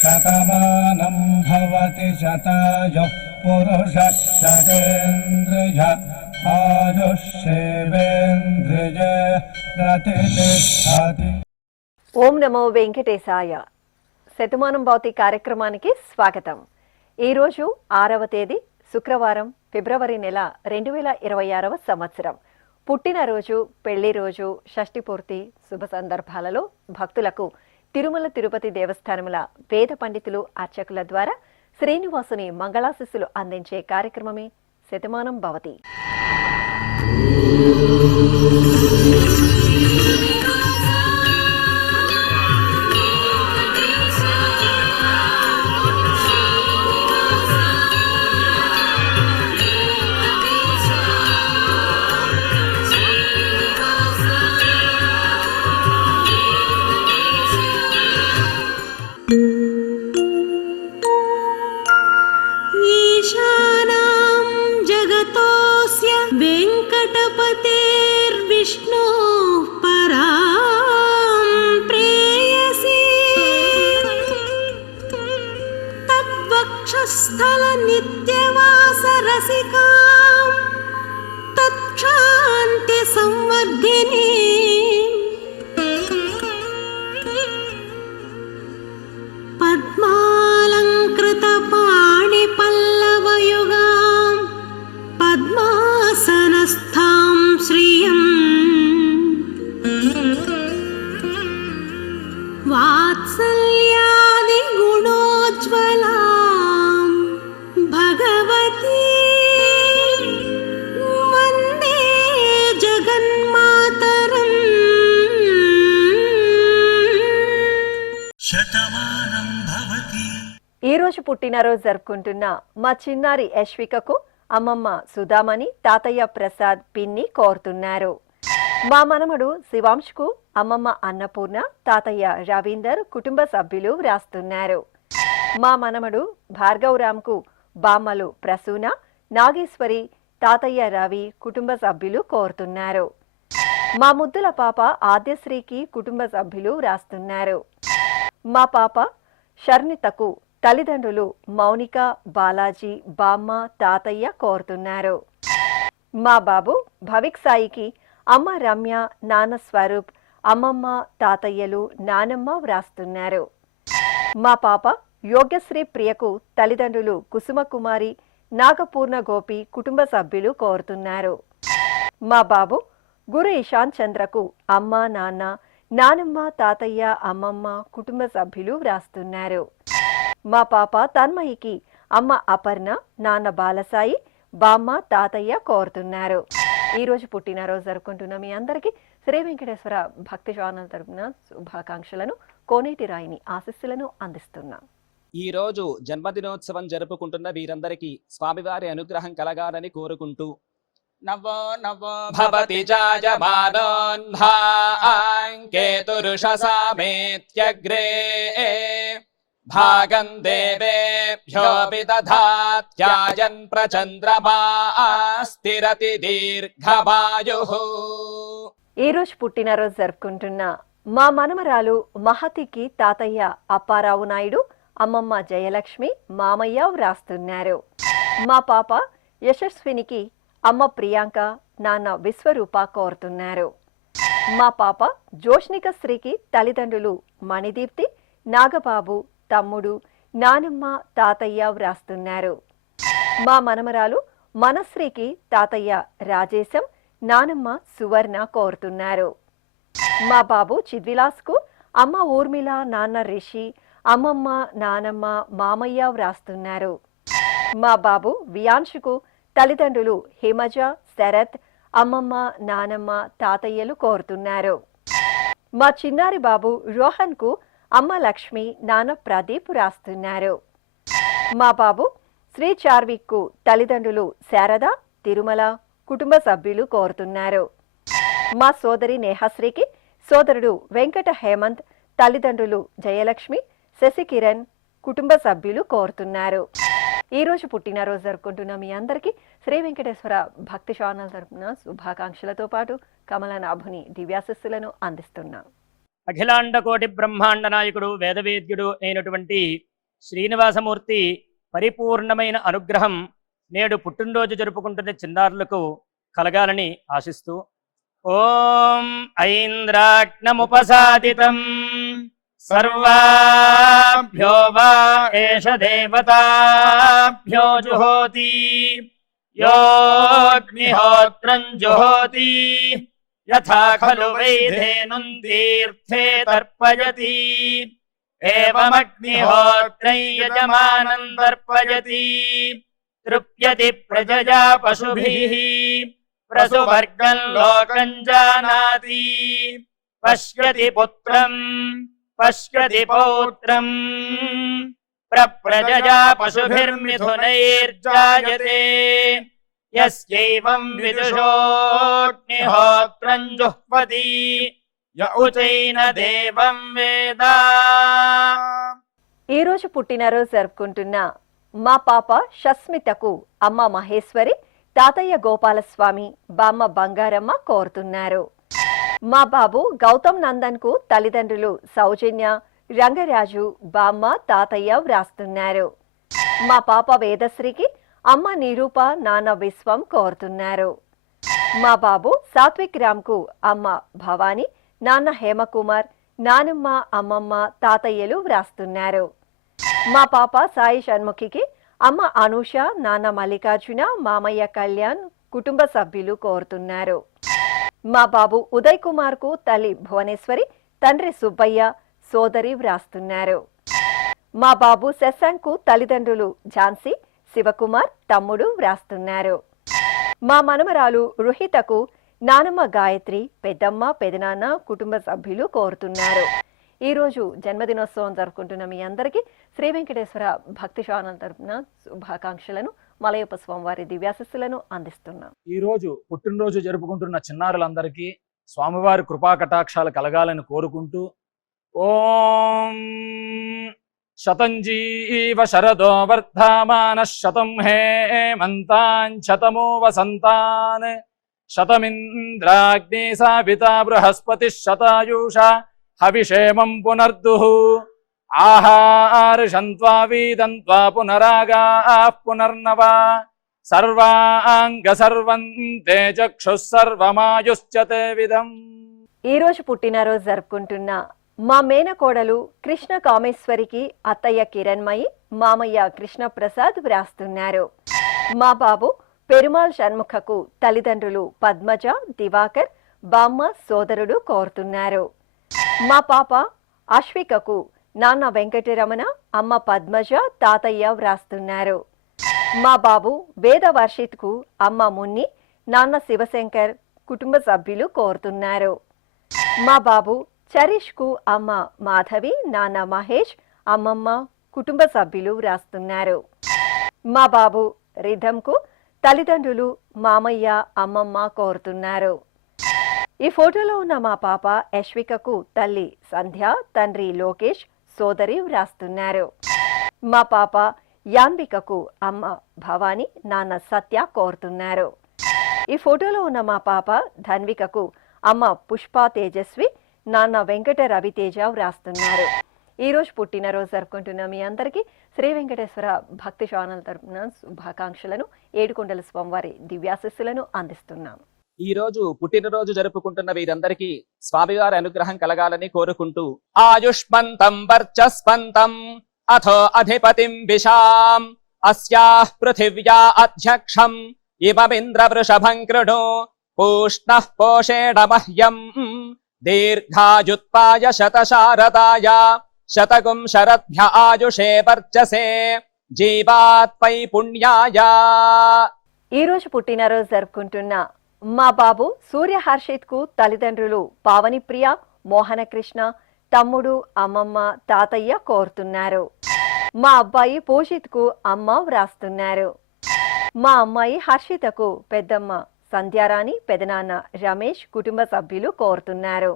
శతమానం భవతి శతాయుః పురుషः శతేంద్రియ ఆయుష్యేవేంద్రియ ప్రతిష్టతి. ఓం నమో వెంకటేశాయ. శతమానం భవతి కార్యక్రమానికి స్వాగతం. ఈరోజు 6వ తేదీ శుక్రవారం, ఫిబ్రవరి నెల 2026వ సంవత్సరం. పుట్టినరోజు, పెళ్లి రోజు, షష్ఠి పూర్తి శుభ సందర్భాలలో భక్తులకు తిరుమల తిరుపతి దేవస్థానముల వేద పండితులు, అర్చకుల ద్వారా శ్రీనివాసుని మంగళాశిస్సులు అందించే కార్యక్రమమే శతమానం భవతి. स्थल नित्यवास रसिकां तत्क्षान्ति संवर्धिनी पद्मालंकृत पाणि पल्लवयुगां पद्मासनस्थां श्रियं वात्सल्यादि गुणोज्ज्वला ఈ రోజు పుట్టినరోజు జరుపుకుంటున్న మా చిన్నారి యశ్వికకు అమ్మమ్మ సుధామణి, తాతయ్య ప్రసాద్, పిన్ని కోరుతున్నారు. మా మనమడు శివాంష్కు అమ్మమ్మ అన్నపూర్ణ, తాతయ్య రవీందర్, కుటుంబ సభ్యులు వ్రాస్తున్నారు. మా మనమడు భార్గవరామ్కు బామ్మలు ప్రసూన, నాగేశ్వరి, తాతయ్య రవి, కుటుంబ సభ్యులు కోరుతున్నారు. మా ముద్దుల పాప ఆద్యశ్రీకి కుటుంబ సభ్యులు వ్రాస్తున్నారు. మా పాప షర్ణితకు తల్లిదండ్రులు మౌనిక, బాలాజీ, బామ్మ, తాతయ్య కోరుతున్నారు. మా బాబు భవిక్ సాయికి అమ్మ రమ్య, నాన్న స్వరూప్, అమ్మమ్మ, తాతయ్యలు, నానమ్మ వ్రాస్తున్నారు. మా పాప యోగ్యశ్రీ ప్రియకు తల్లిదండ్రులు కుసుమకుమారి, నాగపూర్ణ గోపి, కుటుంబ సభ్యులు కోరుతున్నారు. మా బాబు గురు ఇషాంత్ చంద్రకు అమ్మ, నాన్న, నానమ్మ, తాతయ్య, అమ్మమ్మ, కుటుంబ సభ్యులు వ్రాస్తున్నారు. మా పాప తన్మయికి అమ్మ అపర్ణ, నాన్న బాలసాయి, బామ్మ, తాతయ్య కోరుతున్నారు. ఈ రోజు పుట్టినరోజు జరుపుకుంటున్న మీ అందరికీ శ్రీ వెంకటేశ్వర భక్తి ఛానల్ తరపున శుభాకాంక్షలను, కోనేటి రాయిని ఆశీస్సులను అందిస్తున్నాం. ఈ రోజు జన్మదినోత్సవం జరుపుకుంటున్న వీరందరికీ స్వామివారి అనుగ్రహం కలగాలని కోరుకుంటూ నవో నవో భవతి జాయమానోన్హాంకేతురుషసామేత్యగ్రే భాగం దేవేభ్యో విదధాత్యాయన్ ప్రచంద్రమా స్థిరతి దీర్ఘమాయుః. ఈ రోజు పుట్టినరోజు జరుపుకుంటున్న మా మనమరాలు మహతికి తాతయ్య అప్పారావు నాయుడు, అమ్మమ్మ జయలక్ష్మి, మామయ్య వ్రాస్తున్నారు. మా పాప యశస్వినికి అమ్మ ప్రియాంక, నాన్న విశ్వరూప కోరుతున్నారు. మా పాప జోష్నిక శ్రీకి తల్లిదండ్రులు మణిదీప్తి, నాగబాబు, తమ్ముడు, నానమ్మ, తాతయ్య వ్రాస్తున్నారు. మా మనమరాలు మనశ్రీకి తాతయ్య రాజేశం, నానమ్మ సువర్ణ కోరుతున్నారు. మా బాబు చిద్విలాస్కు అమ్మ ఊర్మిళ, నాన్న రిషి, అమ్మమ్మ, నానమ్మ, మామయ్య వ్రాస్తున్నారు. మా బాబు వియాంశుకు తల్లిదండ్రులు హిమజ, శరత్, అమ్మమ్మ, నానమ్మ, తాతయ్యలు కోరుతున్నారు. మా చిన్నారి బాబు రోహన్కు అమ్మ లక్ష్మి, నాన్న ప్రదీప్ రాస్తున్నారు. మా బాబు శ్రీ చార్విక్కు తల్లిదండ్రులు శారద, తిరుమల, కుటుంబ సభ్యులు కోరుతున్నారు. మా సోదరి నేహశ్రీకి సోదరుడు వెంకట హేమంత్, తల్లిదండ్రులు జయలక్ష్మి, శశికిరణ్, కుటుంబ సభ్యులు కోరుతున్నారు. ఈ రోజు పుట్టినరోజు జరుపుకుంటున్న మీ అందరికీ శ్రీ వెంకటేశ్వర భక్తి ఛానల్ తరపున శుభాకాంక్షలతో పాటు కమలనాభుని దివ్యాశస్సులను అందిస్తున్నాం. అఖిలాండ కోటి బ్రహ్మాండ నాయకుడు వేదవేద్యుడు అయినటువంటి శ్రీనివాసమూర్తి పరిపూర్ణమైన అనుగ్రహం నేడు పుట్టినరోజు జరుపుకుంటున్న చిన్నారులకు కలగాలని ఆశిస్తూ ఓం ఐంద్రాగ్నముపసాదితం సర్వాభ్యో వా ఏష దేవతాభ్యో జుహోతి యోగ్నిహోత్రం జుహోతి యథా ఖలు వైధేనుం తీర్థే తర్పయతి ఏవమగ్నిహోత్రం యజమానం తర్పయతి తృప్యతి ప్రజయా పశుభిః ప్రసువర్గం లోకం జానాతి పశ్యతి పుత్రం పశ్యతి పౌత్రం ప్రజయా పశుభిర్మిథునైర్జాయతే యస్యైవం విదుషోగ్నిహోత్రం జుహ్వతి య ఉచైన దేవం వేద. ఈ రోజు పుట్టినరోజు జరుపుకుంటున్న మా పాప షస్మితకు అమ్మ మహేశ్వరి, తాతయ్య గోపాలస్వామి, బామ్మ బంగారమ్మ కోరుతున్నారు. మా బాబు గౌతమ్ నందన్ కు తల్లిదండ్రులు సౌజన్య, రంగరాజు, బామ్మ, తాతయ్య వ్రాస్తున్నారు. మా పాప వేదశ్రీకి అమ్మ నిరూప, నాన్న విశ్వం కోరుతున్నారు. మా బాబు సాత్విక్ రామ్ కు అమ్మ భవాని, నాన్న హేమకుమార్, నానమ్మ, అమ్మమ్మ, తాతయ్యలు వ్రాస్తున్నారు. మా పాప సాయి షణ్ముఖికి అమ్మ అనూష, నాన్న మల్లికార్జున, మామయ్య కళ్యాణ్, కుటుంబ సభ్యులు కోరుతున్నారు. మా బాబు ఉదయ్ కుమార్ కు తల్లి భువనేశ్వరి, తండ్రి సుబ్బయ్య, సోదరి వ్రాస్తున్నారు. మా బాబు శశాంక్ కు తల్లిదండ్రులు ఝాన్సీ, శివకుమార్, తమ్ముడు వ్రాస్తున్నారు. మా మనమరాలు రుహితకు నానమ్మ గాయత్రి, పెద్దమ్మ, పెదనాన్న, కుటుంబ సభ్యులు కోరుతున్నారు. ఈ రోజు జన్మదినోత్సవం జరుపుకుంటున్న మీ అందరికీ శ్రీ వెంకటేశ్వర భక్తి ఛానల్ తరపున శుభాకాంక్షలను, మలయప్ప స్వామివారి దివ్యాశస్సులను అందిస్తున్నాం. ఈ రోజు పుట్టినరోజు జరుపుకుంటున్న చిన్నారులందరికీ స్వామివారి కృపా కటాక్షాలు కలగాలని కోరుకుంటూ ఓం శతంజీవ శరదో వర్ధమాన శతం హేమంతాన్ శతమో వసంతాన్ శతమింద్రాగ్ని సావితా బృహస్పతి శతాయూషా హవిషేమం పునర్దుః ఆహార్షంత్వా వీదంత్వా పునరాగాః పునర్నవా సర్వాంగ సర్వంతే చక్షుః సర్వమాయుశ్చ తే విధం. ఈ రోజు పుట్టినరోజు జరుపుకుంటున్న మా మేనకోడలు కృష్ణ కామేశ్వరికి అత్తయ్య కిరణ్మయి, మామయ్య కృష్ణప్రసాద్ వ్రాస్తున్నారు. మా బాబు పెరుమాల్ షణ్ముఖకు తల్లిదండ్రులు పద్మజ, దివాకర్, బామ్మ, సోదరుడు కోరుతున్నారు. మా పాప అశ్వికకు నాన్న వెంకటరమణ, అమ్మ పద్మజ, తాతయ్య వ్రాస్తున్నారు. మా బాబు వేద వర్షిత్ కు అమ్మ మున్ని, నాన్న శివశంకర్, కుటుంబ సభ్యులు కోరుతున్నారు. మా బాబు చరిష్ కు అమ్మ మాధవి, నాన్న మహేష్, అమ్మమ్మ, కుటుంబ సభ్యులు వ్రాస్తున్నారు. మా బాబు రిధమ్ కు తల్లిదండ్రులు మామయ్య, అమ్మమ్మ కోరుతున్నారు. ఈ ఫోటోలో ఉన్న మా పాప యశ్వికకు తల్లి సంధ్య, తండ్రి లోకేష్, సోదరి వ్రాస్తున్నారు. మా పాప యాంబికకు అమ్మ భవాని, నాన్న సత్య కోరుతున్నారు. ఈ ఫోటోలో ఉన్న మా పాప ధన్వికకు అమ్మ పుష్ప తేజస్వి, నాన్న వెంకట రవితేజ వ్రాస్తున్నారు. ఈ రోజు పుట్టినరోజు జరుపుకుంటున్న మీ అందరికీ శ్రీ వెంకటేశ్వర భక్తి ఛానల్ తరపున శుభాకాంక్షలను, ఏడుకొండల స్వామివారి దివ్యాశస్సులను అందిస్తున్నాం. ఈ రోజు పుట్టినరోజు జరుపుకుంటున్న వీరందరికీ స్వామివారి అనుగ్రహం కలగాలని కోరుకుంటూ ఆయుష్మంతం వర్చస్వంతం అథో అధిపతిం విశాం అస్యాః పృథివ్యా అధ్యక్షం ఇమమింద్ర వృషభం కృణు పూష్ణః పోషేణ మహ్యం దీర్ఘాయుత్పాయ శతశారదాయ శతగుం శరద్భ్య ఆయుషే వర్చసే జీవాత్పై పుణ్యాయ. ఈ రోజు పుట్టినరోజు జరుపుకుంటున్న మా బాబు సూర్య హర్షిత్ కు తల్లిదండ్రులు పావనిప్రియ, మోహనకృష్ణ, తమ్ముడు, అమ్మమ్మ, తాతయ్య కోరుతున్నారు. మా అబ్బాయి పూజిత్ కు అమ్మ వ్రాస్తున్నారు. మా అమ్మాయి హర్షితకు పెద్దమ్మ సంధ్యారాణి, పెదనాన్న రమేష్, కుటుంబ సభ్యులు కోరుతున్నారు.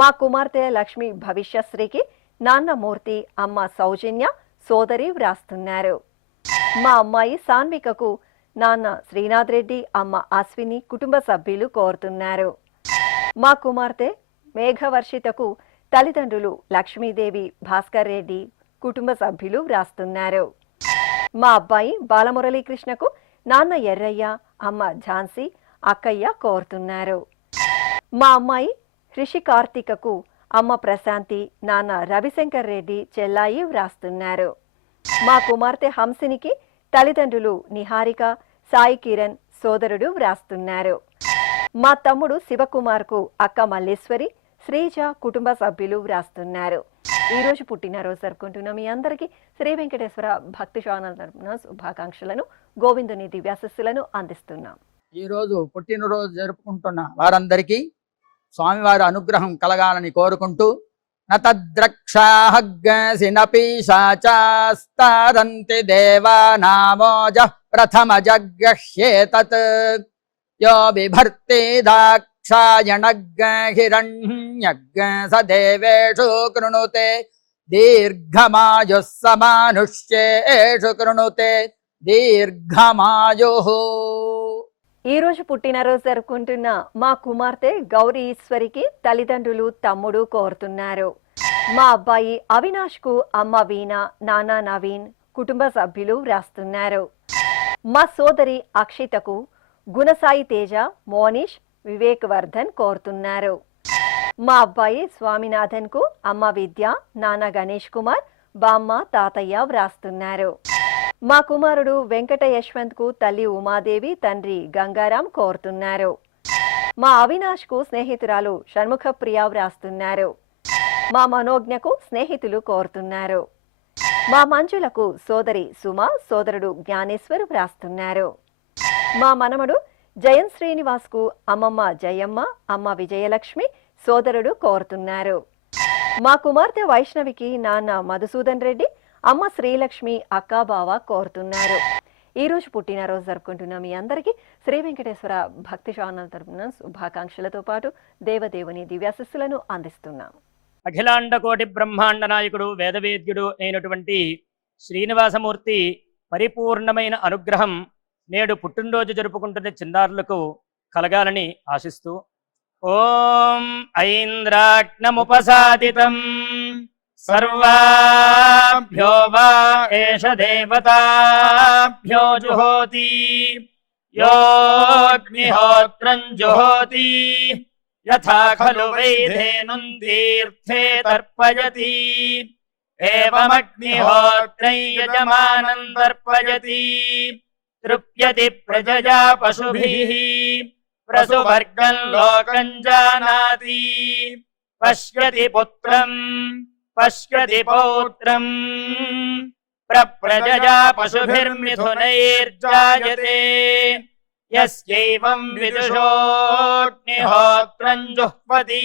మా కుమార్తె లక్ష్మి భవిష్యశ్రీకి నాన్న మూర్తి, అమ్మ సౌజన్య, సోదరి వ్రాస్తున్నారు. మా అమ్మాయి సాన్వికకు నాన్న శ్రీనాథ్ రెడ్డి, అమ్మ అశ్విని కుటుంబ సభ్యులు కోరుతున్నారు. మా కుమార్తె మేఘవర్షితకు తల్లిదండ్రులు లక్ష్మీదేవి, భాస్కర్ రెడ్డి కుటుంబ సభ్యులు వ్రాస్తున్నారు. మా అబ్బాయి బాలమురళీకృష్ణకు నాన్న ఎర్రయ్య, అమ్మ ఝాన్సీ, అక్కయ్య కోరుతున్నారు. మా అమ్మాయి రిషి కార్తికకు అమ్మ ప్రశాంతి, నాన్న రవిశంకర్ రెడ్డి, చెల్లాయి వ్రాస్తున్నారు. మా కుమార్తె హంసినికి తల్లిదండ్రులు నిహారిక, సాయి కిరణ్, సోదరుడు వ్రాస్తున్నారు. మా తమ్ముడు శివకుమార్కు అక్క మల్లేశ్వరి, శ్రీజ కుటుంబ సభ్యులు వ్రాస్తున్నారు. ఈ రోజు పుట్టినరోజు జరుపుకుంటున్న మీ అందరికీ శ్రీ వెంకటేశ్వర భక్తి ఛానల్ తరపున శుభాకాంక్షలను, గోవిందుని దివ్యాశస్సులను అందిస్తున్నాం. ఈరోజు పుట్టినరోజు జరుపుకుంటున్న వారందరికీ స్వామివారి అనుగ్రహం కలగాలని కోరుకుంటూ నతద్రక్షాహగ్గసినపీశాచాస్తారంతి దేవానామోజ ప్రథమ జగ్గహ్యేతత్ యో బిభర్తి దాక్షాయణగ్గ హిరణ్యగ్గ స దేవేషు కృణుతే దీర్ఘమాయుః సమానుష్యేషు కృణుతే దీర్ఘమాయుః. ఈ రోజు పుట్టినరోజు జరుపుకుంటున్న మా కుమార్తె గౌరీ ఈశ్వరికి తల్లిదండ్రులు, తమ్ముడు కోరుతున్నారు. మా అబ్బాయి అవినాష్ కు అమ్మ వీణ, నాన్న నవీన్ కుటుంబ సభ్యులు వ్రాస్తున్నారు. మా సోదరి అక్షితకు గుణసాయి తేజ, మోనిష్, వివేక్ వర్ధన్ కోరుతున్నారు. మా అబ్బాయి స్వామినాథన్ కు అమ్మ విద్య, నాన్న గణేష్ కుమార్, బామ్మ, తాతయ్య వ్రాస్తున్నారు. మా కుమారుడు వెంకట యశ్వంత్ కు తల్లి ఉమాదేవి, తండ్రి గంగారాం కోరుతున్నారు. మా అవినాష్ కు స్నేహితురాలు షణ్ముఖ ప్రియ వ్రాస్తున్నారు. మా మనోజ్ఞకు స్నేహితులు కోరుతున్నారు. మా మంజులకు సోదరి సుమ, సోదరుడు జ్ఞానేశ్వర్ వ్రాస్తున్నారు. మా మనమడు జయన్ శ్రీనివాస్ కు అమ్మమ్మ జయమ్మ, అమ్మ విజయలక్ష్మి, సోదరుడు కోరుతున్నారు. మా కుమార్తె వైష్ణవికి నాన్న మధుసూదన్ రెడ్డి, అమ్మ శ్రీలక్ష్మి, అక్క, బావ కోరుతున్నారు. ఈ రోజు పుట్టినరోజు జరుపుకుంటున్న మీ అందరికీ శ్రీ వెంకటేశ్వర భక్తి ఛానల్ తరపున శుభాకాంక్షలతో పాటు దేవదేవుని దివ్యాశస్సులను అందిస్తున్నాం. అఖిలాండ కోటి బ్రహ్మాండ నాయకుడు, వేదవేద్యుడు అయినటువంటి శ్రీనివాసమూర్తి పరిపూర్ణమైన అనుగ్రహం నేడు పుట్టినరోజు జరుపుకుంటున్న చిన్నారులకు కలగాలని ఆశిస్తూ ఓం ఐంద్రాగ్నముపసాదితం సర్వాభ్యో వా ఏష దేవతాభ్యో జుహోతి యోగ్నిహోత్రం జుహోతి యథా ఖలు వైధేనుం తీర్థే తర్పయతి ఏవమగ్నిహోత్రం యజమానం తర్పయతి తృప్యతి ప్రజయా పశుభిః ప్రసువర్గం లోకం జానాతి పశ్యతి పుత్రం పశ్యతి పౌత్రం ప్రజయా పశుభిర్మిథునైర్జాయతే యస్యైవం విదుషోగ్నిహోత్రం జుహ్వతి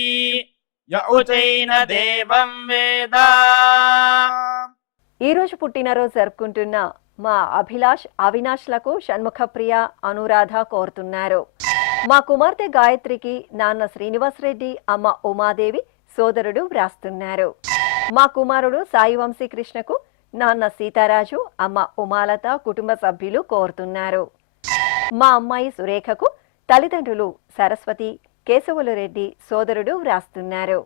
య ఉచైన దేవం వేద. ఈ రోజు పుట్టినరోజు జరుపుకుంటున్న మా అభిలాష్, అవినాష్లకు షణ్ముఖ ప్రియ, అనురాధ కోరుతున్నారు. మా కుమార్తె గాయత్రికి నాన్న శ్రీనివాస్ రెడ్డి, అమ్మ ఉమాదేవి, సోదరుడు వ్రాస్తున్నారు. మా కుమారుడు సాయి వంశీకృష్ణకు నాన్న సీతారాజు, అమ్మ ఉమాలత కుటుంబ సభ్యులు కోరుతున్నారు. మా అమ్మాయి సురేఖకు తల్లిదండ్రులు సరస్వతి, కేశవులు రెడ్డి, సోదరుడు వ్రాస్తున్నారు.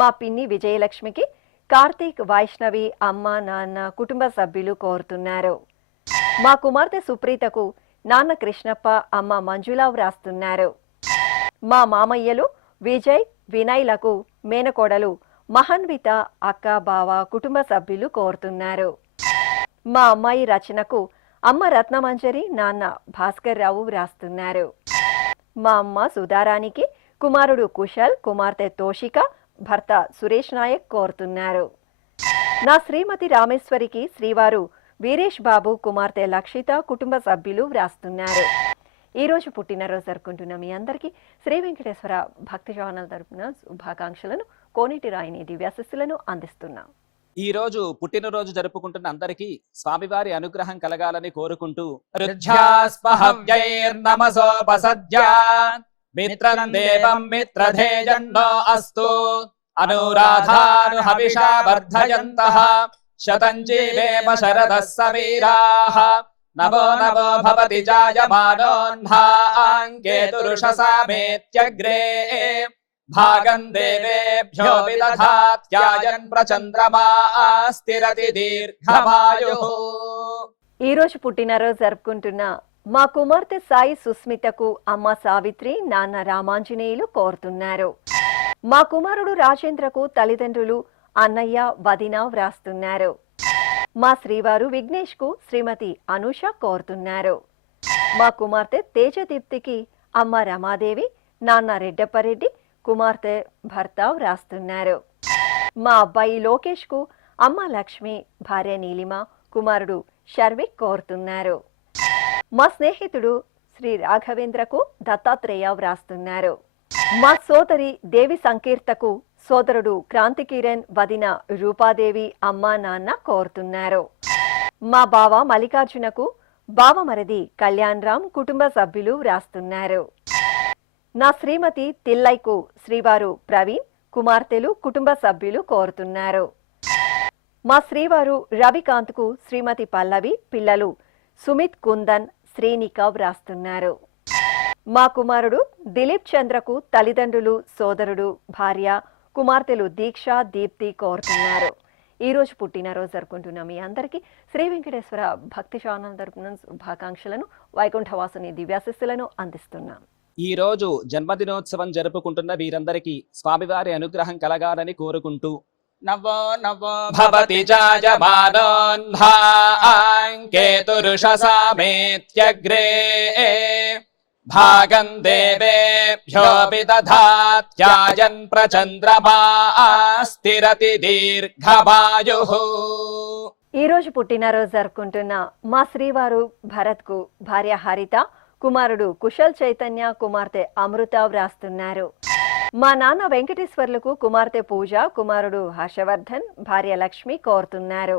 మా పిన్ని విజయలక్ష్మికి కార్తీక్, వైష్ణవి, అమ్మ, నాన్న కుటుంబ సభ్యులు కోరుతున్నారు. మా కుమార్తె సుప్రీతకు నాన్న కృష్ణప్ప, అమ్మ మంజుల వ్రాస్తున్నారు. మా మామయ్యలు విజయ్, వినయ్లకు మేనకోడలు మహన్విత, అక్క, బావ కుటుంబ సభ్యులు కోరుతున్నారు. మా అమ్మాయి రచనకు అమ్మ రత్నమంజరి, నాన్న భాస్కర్ రావు వ్రాస్తున్నారు. మా అమ్మ సుధారానికి కుమారుడు కుశల్, కుమార్తె తోషిక, భర్త సురేష్ నాయక్ కోరుతున్నారు. నా శ్రీమతి రామేశ్వరికి శ్రీవారు వీరేష్ బాబు, కుమార్తె లక్షిత కుటుంబ సభ్యులు వ్రాస్తున్నారు. ఈ రోజు పుట్టినరోజు జరుపుకుంటున్న మీ అందరికీ శ్రీ వెంకటేశ్వర భక్తి ఛానల్ తరపున శుభాకాంక్షలను, కోనేటి రాయిని దివ్యాశస్సులను అందిస్తున్నాం. ఈ రోజు పుట్టినరోజు జరుపుకుంటున్న అందరికీ స్వామివారి అనుగ్రహం కలగాలని కోరుకుంటూ రుధ్యాస్పహవ్యైర్నమసోపసద్యా మిత్రం దేవం మిత్రధేజన్నో అస్తు అనురాధాను హవిషా వర్ధయంతః శతంజీవేమ శరదः సవీరాः నవో నవో భవతి జాయమానోన్హాంకేతురుషసామేత్యగ్రే భాగం దేవేభ్యో విదధాత్యాయన్ ప్రచంద్రమా స్థిరతి దీర్ఘమాయుః. ఈ రోజు పుట్టినరోజు జరుపుకుంటున్న మా కుమార్తె సాయి సుస్మితకు అమ్మ సావిత్రి, నాన్న రామాంజనేయులు కోరుతున్నారు. మా కుమారుడు రాజేంద్రకు తల్లిదండ్రులు అన్నయ్య, వదిన వ్రాస్తున్నారు. మా శ్రీవారు విఘ్నేష్ కు శ్రీమతి అనూష కోరుతున్నారు. మా కుమార్తె తేజదీప్తికి అమ్మ రమాదేవి, నాన్న రెడ్డప్పరెడ్డి, కుమార్తె భర్త వ్రాస్తున్నారు. మా అబ్బాయి లోకేష్ కు అమ్మ లక్ష్మి, భార్య నీలిమ, కుమారుడు షర్విక్ కోరుతున్నారు. మా స్నేహితుడు శ్రీ రాఘవేంద్రకు దత్తాత్రేయ వ్రాస్తున్నారు. మా సోదరి దేవి సంకీర్తకు సోదరుడు క్రాంతి కిరణ్, వదిన రూపాదేవి, అమ్మ నాన్న కోరుతున్నారు. మా బావ మల్లికార్జునకు బావమరది కళ్యాణ్ రామ్, కుటుంబ సభ్యులు వ్రాస్తున్నారు. నా శ్రీమతి తిల్లైకు శ్రీవారు ప్రవీణ్, కుమార్తెలు, కుటుంబ సభ్యులు కోరుతున్నారు. మా శ్రీవారు రవికాంత్కు శ్రీమతి పల్లవి, పిల్లలు సుమిత్, కుందన్, శ్రీనిక వ్రాస్తున్నారు. మా కుమారుడు దిలీప్ చంద్రకు తల్లిదండ్రులు, సోదరుడు, భార్య, కుమార్తెలు దీక్ష, దీప్తి కోరుతున్నారు. ఈ రోజు పుట్టినరోజు జరుపుకుంటున్న మీ అందరికీ శ్రీ వెంకటేశ్వర భక్తి ఛానల్ తరపున శుభాకాంక్షలను, వైకుంఠవాసుని దివ్యాశిస్సులను అందిస్తున్నాం. ఈ రోజు జన్మదినోత్సవం జరుపుకుంటున్న వీరందరికీ స్వామివారి అనుగ్రహం కలగాలని కోరుకుంటూ నవో నవో భవతి జాయమానోన్హాంకేతురుషసామేత్యగ్రే భాగం దేవేభ్యో విదధాత్యాయన్ ప్రచంద్రమా స్థిరతి దీర్ఘమాయుః. ఈ రోజు పుట్టినరోజు జరుపుకుంటున్న మా శ్రీవారు భరత్ కు భార్య హరిత, కుమారుడు కుశల్ చైతన్య, కుమార్తె అమృత వ్రాస్తున్నారు. మా నాన్న వెంకటేశ్వర్లకు కుమార్తె పూజ, కుమారుడు హర్షవర్ధన్, భార్య లక్ష్మి కోరుతున్నారు.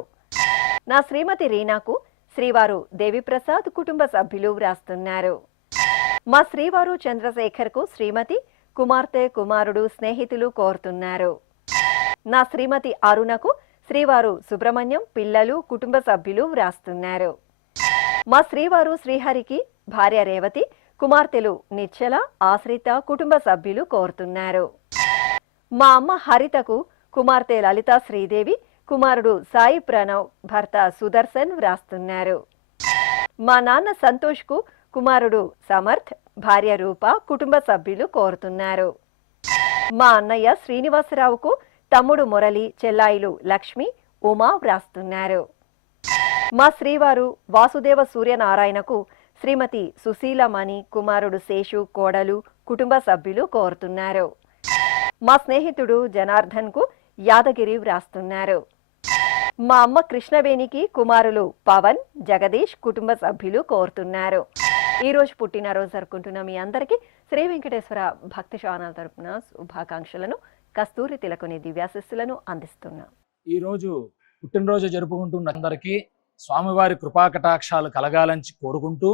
నా శ్రీమతి రీనాకు శ్రీవారు దేవిప్రసాద్, కుటుంబ సభ్యులు వ్రాస్తున్నారు. మా శ్రీవారు చంద్రశేఖర్ కు శ్రీమతి, కుమార్తె, కుమారుడు, స్నేహితులు కోరుతున్నారు. నా శ్రీమతి అరుణకు శ్రీవారు సుబ్రహ్మణ్యం, పిల్లలు, కుటుంబ సభ్యులు వ్రాస్తున్నారు. మా శ్రీవారు శ్రీహరికి భార్య రేవతి, కుమార్తెలు నిశ్చల, ఆశ్రిత, కుటుంబ సభ్యులు కోరుతున్నారు. మా అమ్మ హరితకు కుమార్తె లలిత శ్రీదేవి, కుమారుడు సాయి ప్రణవ్, భర్త సుదర్శన్ వ్రాస్తున్నారు. మా నాన్న సంతోష్ కు కుమారుడు సమర్థ్, భార్య రూప, కుటుంబ సభ్యులు కోరుతున్నారు. మా అన్నయ్య శ్రీనివాసరావుకు తమ్ముడు మురళి, చెల్లాయిలు లక్ష్మి, ఉమా వ్రాస్తున్నారు. మా శ్రీవారు వాసుదేవ సూర్యనారాయణకు శ్రీమతి సుశీలమణి, కుమారుడు శేషు, కోడలు, కుటుంబ సభ్యులు కోరుతున్నారు. మా స్నేహితుడు జనార్దన్ కు యాదగిరి వ్రాస్తున్నారు. మా అమ్మ కృష్ణవేణికి కుమారులు పవన్, జగదీష్, కుటుంబ సభ్యులు కోరుతున్నారు. ఈ రోజు పుట్టినరోజు జరుపుకుంటున్న మీ అందరికీ శ్రీ వెంకటేశ్వర భక్తి ఛానల్ తరపున శుభాకాంక్షలను, కస్తూరి తిలకుని దివ్యాశిస్సులను అందిస్తున్నాం. ఈ రోజు పుట్టినరోజు జరుపుకుంటున్న అందరికీ స్వామివారి కృపాకటాక్షాలు కలగాలని కోరుకుంటూ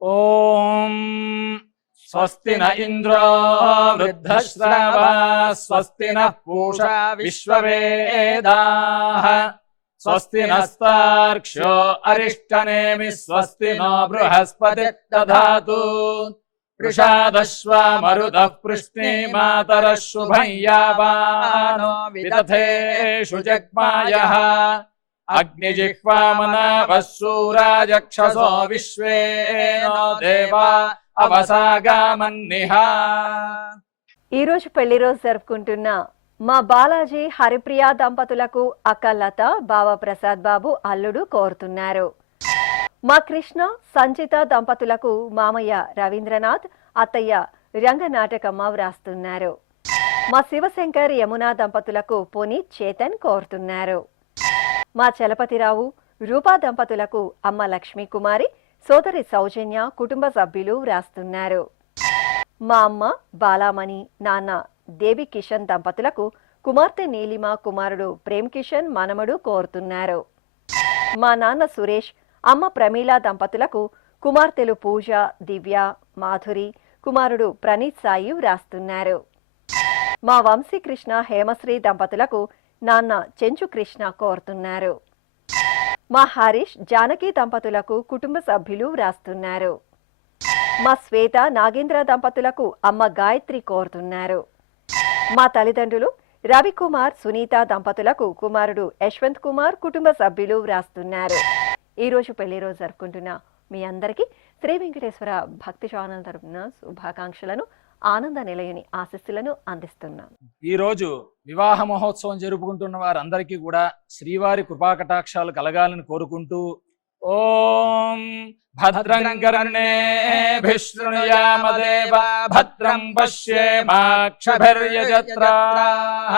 ఓం స్వస్తి న ఇంద్రో వృద్ధశ్రవా స్వస్తి న పూషా విశ్వవేదాః స్వస్తి నస్తార్క్ష్యో అరిష్టనేమి స్వస్తి నో బృహస్పతి దధాతు వృషాదశ్వా మరుదః పృష్ణీమాతరః శుభం యావానో విదథేషు జగ్మాయః అగ్నిజిహ్వామనావః శూరాజక్షసో విశ్వేనో దేవా అవసాగామన్నిహ. ఈ రోజు పెళ్లి రోజు జరుపుకుంటున్న మా బాలాజీ, హరిప్రియ దంపతులకు అక్క లత, బావ ప్రసాద్ బాబు, అల్లుడు కోరుతున్నారు. మా కృష్ణ, సంచిత దంపతులకు మామయ్య రవీంద్రనాథ్, అత్తయ్య రంగనాటకమ్మ వ్రాస్తున్నారు. మా శివశంకర్, యమునా దంపతులకు పునీత్, చేతన్ కోరుతున్నారు. మా చలపతిరావు, రూపా దంపతులకు అమ్మ లక్ష్మీ కుమారి, సోదరి సౌజన్య, కుటుంబ సభ్యులు వ్రాస్తున్నారు. మా అమ్మ బాలామణి, నాన్న దేవి కిషన్ దంపతులకు కుమార్తె నీలిమ, కుమారుడు ప్రేమ్ కిషన్, మనమడు కోరుతున్నారు. మా నాన్న సురేష్, అమ్మ ప్రమీల దంపతులకు కుమార్తెలు పూజ, దివ్య, మాధురి, కుమారుడు ప్రణీత్ సాయి వ్రాస్తున్నారు. మా వంశీకృష్ణ, హేమశ్రీ దంపతులకు నాన్న చెంచు కృష్ణ కోరుతున్నారు. మా హరీష్ జానకి దంపతులకు కుటుంబ సభ్యులు వ్రాస్తున్నారు. మా శ్వేత నాగేంద్ర దంపతులకు అమ్మ గాయత్రి కోరుతున్నారు. మా తల్లిదండ్రులు రవికుమార్ సునీత దంపతులకు కుమారుడు యశ్వంత్ కుమార్ కుటుంబ సభ్యులు వ్రాస్తున్నారు. ఈ రోజు పెళ్లి రోజు జరుపుకుంటున్న మీ అందరికీ శ్రీ వెంకటేశ్వర భక్తి ఛానల్ తరపున శుభాకాంక్షలను, ఆనంద నిలయని ఆశీస్సులను అందిస్తున్నాం. ఈ రోజు వివాహ మహోత్సవం జరుపుకుంటున్న వారందరికీ కూడా శ్రీవారి కృపాకటాక్షాలు కలగాలని కోరుకుంటూ ఓం భద్రం కర్ణేభిః శృణుయామ దేవా భద్రం పశ్యేమాక్షభిర్యజత్రాః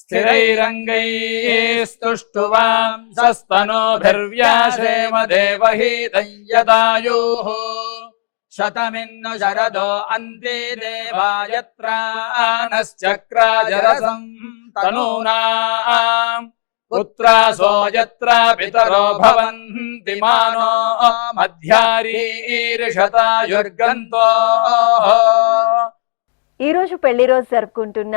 స్థిరైరంగైస్తుష్టువాంసస్తనోభిర్వ్యాసేమ దేవహీతం యదాయుః శతమిన్ను శరదో అంతే దేవాయత్రానశ్చక్రాజరసం తనూనాం పుత్రాసో యత్ర పితరో భవంతి మానో మధ్యారీర్షతాయుర్గంతో. ఈ రోజు పెళ్లి రోజు జరుపుకుంటున్న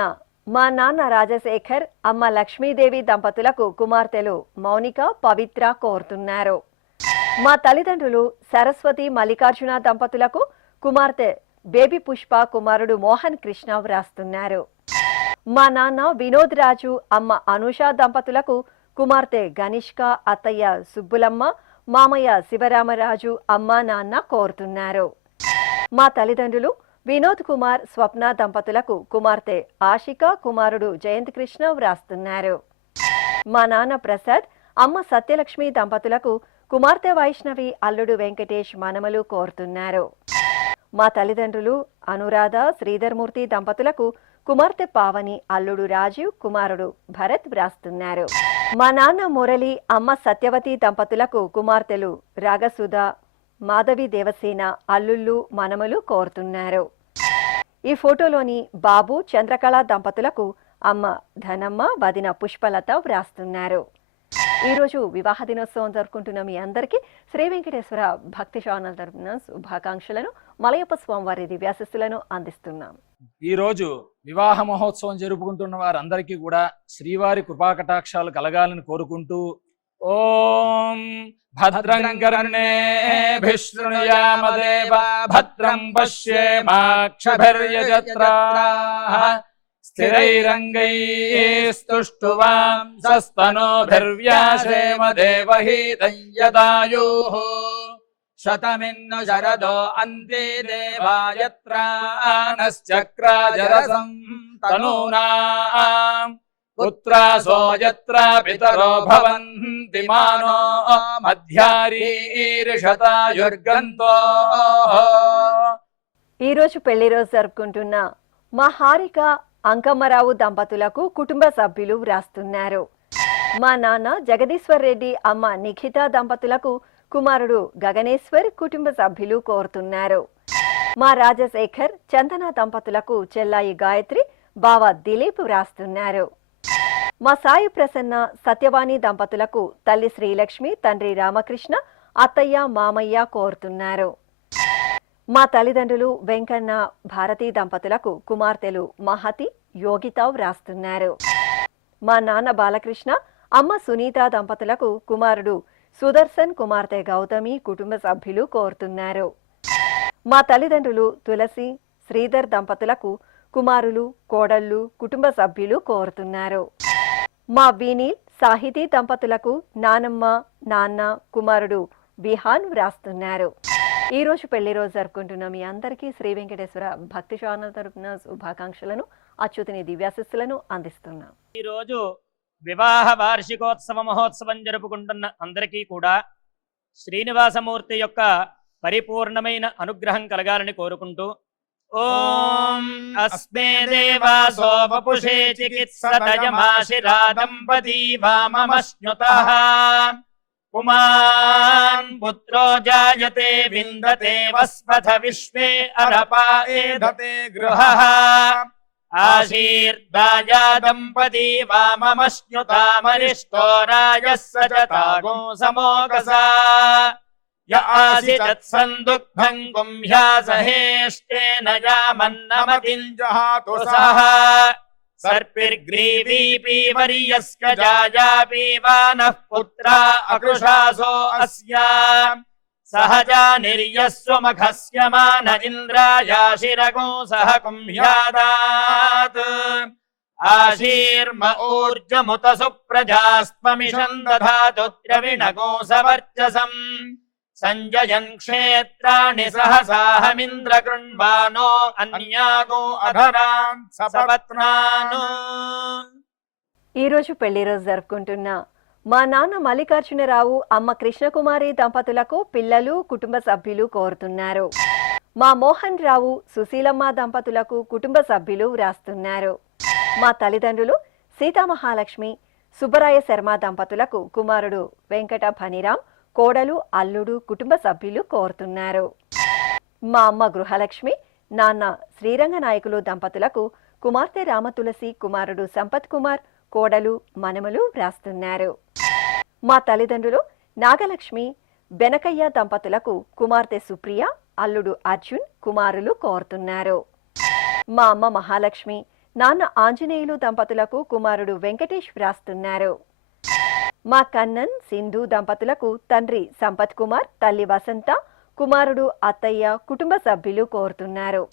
మా నాన్న రాజశేఖర్, అమ్మ లక్ష్మీదేవి దంపతులకు కుమార్తెలు మౌనిక, పవిత్ర కోరుతున్నారు. మా తల్లిదండ్రులు సరస్వతి మల్లికార్జున దంపతులకు కుమార్తె బేబీ పుష్ప, కుమారుడు మోహన్ కృష్ణ వ్రాస్తున్నారు. మా నాన్న వినోద్ రాజు, అమ్మ అనూష దంపతులకు కుమార్తె గనిష్క, అత్తయ్య సుబ్బులమ్మ, మామయ్య శివరామరాజు, అమ్మ నాన్న కోరుతున్నారు. మా తల్లిదండ్రులు వినోద్ కుమార్, స్వప్న దంపతులకు కుమార్తె ఆశిక, కుమారుడు జయంత్ కృష్ణ వ్రాస్తున్నారు. మా నాన్న ప్రసాద్, అమ్మ సత్యలక్ష్మి దంపతులకు కుమార్తె వైష్ణవి, అల్లుడు వెంకటేష్, మనమలు కోరుతున్నారు. మా తల్లిదండ్రులు అనురాధ, శ్రీధర్మూర్తి దంపతులకు కుమార్తె పావని, అల్లుడు రాజీవ్, కుమారుడు భరత్ వ్రాస్తున్నారు. మా నాన్న మురళి, అమ్మ సత్యవతి దంపతులకు కుమార్తెలు రాగసుధ, మాధవి దేవసేన, అల్లుళ్ళు, మనమలు కోరుతున్నారు. ఈ ఫోటోలోని బాబు, చంద్రకళ దంపతులకు అమ్మ ధనమ్మ, వదిన పుష్పలత వ్రాస్తున్నారు. ఈ రోజు వివాహ దినోత్సవం జరుపుకుంటున్న మీ అందరికీ శ్రీ వెంకటేశ్వర భక్తి ఛానల్ తరపున శుభాకాంక్షలను, మలయప్ప స్వామివారి దివ్యాశిస్సులను అందిస్తున్నాం. ఈ రోజు వివాహ మహోత్సవం జరుపుకుంటున్న వారందరికీ కూడా శ్రీవారి కృపాకటాక్షాలు కలగాలని కోరుకుంటూ ఓం భద్రం కర్ణేభిః శృణుయామ దేవా భద్రం పశ్యేమాక్షభిర్యజత్రాః స్థిరైరంగైస్తుష్టువాంసస్తనోభిర్వ్యాసేమ దేవహీతం యదాయుః శతమిన్ను శరదో అంతే దేవాయత్రానశ్చక్రాజరసం తనూనాం పుత్రాసో యత్ర పితరో భవంతి మానో మధ్యారీర్షతాయుర్గంతో. ఈ రోజు పెళ్లి రోజు జరుపుకుంటున్న మా హారిక, అంకమ్మరావు దంపతులకు కుటుంబ సభ్యులు వ్రాస్తున్నారు. మా నాన్న జగదీశ్వర్ రెడ్డి, అమ్మ నిఖిత దంపతులకు కుమారుడు గగనేశ్వర్, కుటుంబ సభ్యులు కోరుతున్నారు. మా రాజశేఖర్, చందన దంపతులకు చెల్లాయి గాయత్రి, బావ దిలీప్ వ్రాస్తున్నారు. మా సాయి ప్రసన్న, సత్యవాణి దంపతులకు తల్లి శ్రీలక్ష్మి, తండ్రి రామకృష్ణ, అత్తయ్య, మామయ్య కోరుతున్నారు. మా తల్లిదండ్రులు వెంకన్న, భారతీ దంపతులకు కుమార్తెలు మహతి, యోగిత వ్రాస్తున్నారు. మా నాన్న బాలకృష్ణ, అమ్మ సునీత దంపతులకు కుమారుడు సుదర్శన్, కుమార్తె గౌతమి, కుటుంబ సభ్యులు కోరుతున్నారు. మా తల్లిదండ్రులు తులసి, శ్రీధర్ దంపతులకు కుమారులు, కోడళ్ళు, కుటుంబ సభ్యులు కోరుతున్నారు. మా వినీల్, సాహితీ దంపతులకు నానమ్మ, నాన్న, కుమారుడు విహాన్ వ్రాస్తున్నారు. ఈ రోజు పెళ్లి రోజు జరుపుకుంటున్న మీ అందరికీ శ్రీ వెంకటేశ్వర భక్తి ఛానల్ తరపున శుభాకాంక్షలను, అచ్యుతుని దివ్యాశిస్సులను అందిస్తున్నాం. ఈ రోజు వివాహ వార్షికోత్సవ మహోత్సవం జరుపుకుంటున్న అందరికీ కూడా శ్రీనివాసమూర్తి యొక్క పరిపూర్ణమైన అనుగ్రహం కలగాలని కోరుకుంటూ ఓం అస్మే దేవాసో వపుషే చికిత్సతయమాశిరా దంపతీ వామమశ్నుతః పుమాన్ పుత్రో జాయతే విందతే వస్పథ విశ్వే అరపా ఏధతే గృహః ఆశీర్దాయా దంపతీ వామమశ్నుతామరిష్టో రాజः సచతాగో సమోగసా య ఆసితత్సందుగ్ధం గుంహ్యాసహేష్టేన యామన్నమతిం జహాతు సహ सर्पिर्ग्रीवीपि वर्यस्क जायापि वानः पुत्रा अकृशासो अस्या सहजा निर्यस्वमखस्य मान इन्द्रायाशिरगो सह कुम्भ्यादात् आशीर्म ऊर्जमुत सुप्रजास्त्वमिषम् दधातु द्रविणगो सवर्चसम् संजयन् क्षेत्राणि सहसाहमिन्द्र कृण्वानो अन्यागो अधरान् सपत्नान्। ఈ రోజు పెళ్లి రోజు జరుపుకుంటున్న మా నాన్న మల్లికార్జునరావు అమ్మ కృష్ణకుమారి దంపతులకు పిల్లలు కుటుంబ సభ్యులు కోరుతున్నారు. మా మోహన్ రావు సుశీలమ్మ దంపతులకు కుటుంబ సభ్యులు వ్రాస్తున్నారు. మా తల్లిదండ్రులు సీతామహాలక్ష్మి సుబ్బరాయ శర్మ దంపతులకు కుమారుడు వెంకట భనిరాం కోడలు అల్లుడు కుటుంబ సభ్యులు కోరుతున్నారు. మా అమ్మ గృహలక్ష్మి నాన్న శ్రీరంగ నాయకులు దంపతులకు కుమార్తె రామతులసి కుమారుడు సంపత్ కుమార్ కోడలు మనమలు వ్రాస్తున్నారు. మా తల్లిదండ్రులు నాగలక్ష్మి బెనకయ్య దంపతులకు కుమార్తె సుప్రియ అల్లుడు అర్జున్ కుమారులు కోరుతున్నారు. మా అమ్మ మహాలక్ష్మి నాన్న ఆంజనేయులు దంపతులకు కుమారుడు వెంకటేష్ వ్రాస్తున్నారు. మా కన్నన్ సింధు దంపతులకు తండ్రి సంపత్ కుమార్ తల్లి వసంత కుమారుడు అత్తయ్య కుటుంబ సభ్యులు కోరుతున్నారు.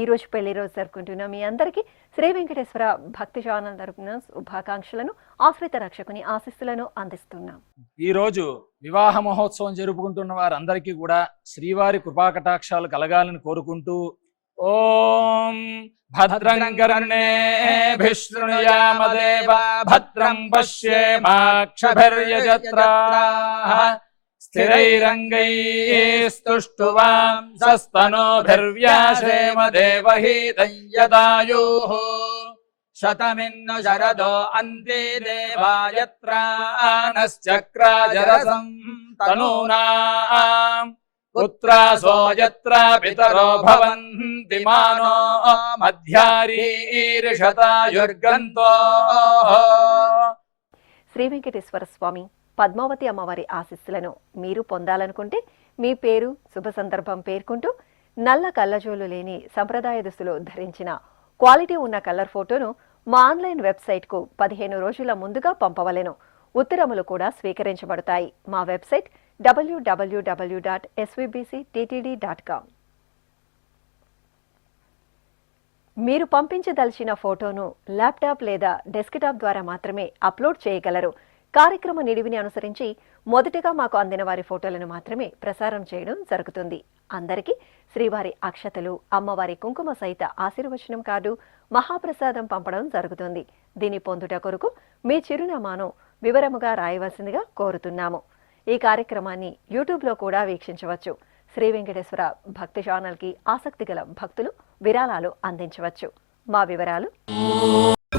ఈ రోజు పెళ్లి రోజు జరుపుకుంటున్న మీ అందరికీ శ్రీ వెంకటేశ్వర భక్తి ఛానల్ తరపున శుభాకాంక్షలను ఆశ్రిత రక్షకుని ఆశీస్సులను అందిస్తున్నాం. ఈ రోజు వివాహ మహోత్సవం జరుపుకుంటున్న వారందరికీ కూడా శ్రీవారి కృపాకటాక్షాలు కలగాలని కోరుకుంటూ ఓం భద్రం కర్ణేభిః శృణుయామదేవ భద్రం పశ్యేమాక్షభిర్యజత్రాః స్థిరైరంగైస్తుష్టువాం సస్తనోభిర్వ్యాసేమ దేవహీతం యదాయుః శతమిన్ను శరదో అంతే దేవాయత్రానశ్చక్రాజరసం తనూనాం పుత్రాసో యత్ర పితరో భవంతి మానో మధ్యారీర్షతాయుర్గంతో. శ్రీ వెంకటేశ్వర స్వామి పద్మావతి అమ్మవారి ఆశీస్సులను మీరు పొందాలనుకుంటే మీ పేరు శుభ సందర్భం పేర్కొంటూ నల్ల కళ్ళజోలు లేని సంప్రదాయ దుస్తులు ధరించిన క్వాలిటీ ఉన్న కలర్ ఫోటోను మా ఆన్లైన్ వెబ్సైట్కు 15 రోజుల ముందుగా పంపవలెను. ఉత్తరములు కూడా స్వీకరించబడతాయి. మా వెబ్సైట్ www.svbcttd.com. మీరు పంపించదలిచిన ఫోటోను ల్యాప్టాప్ లేదా డెస్క్టాప్ ద్వారా మాత్రమే అప్లోడ్ చేయగలరు. కార్యక్రమ నిడివిని అనుసరించి మొదటిగా మాకు అందిన వారి ఫోటోలను మాత్రమే ప్రసారం చేయడం జరుగుతుంది. అందరికీ శ్రీవారి అక్షతలు అమ్మవారి కుంకుమ సహిత ఆశీర్వచనం కార్డు మహాప్రసాదం పంపడం జరుగుతుంది. దీని పొందుట కొరకు మీ చిరునామాను వివరముగా రాయవలసిందిగా కోరుతున్నాము. ఈ కార్యక్రమాన్ని యూట్యూబ్లో కూడా వీక్షించవచ్చు. శ్రీ వెంకటేశ్వర భక్తి ఛానల్కి ఆసక్తి గల భక్తులు విరాళాలు అందించవచ్చు. మా వివరాలు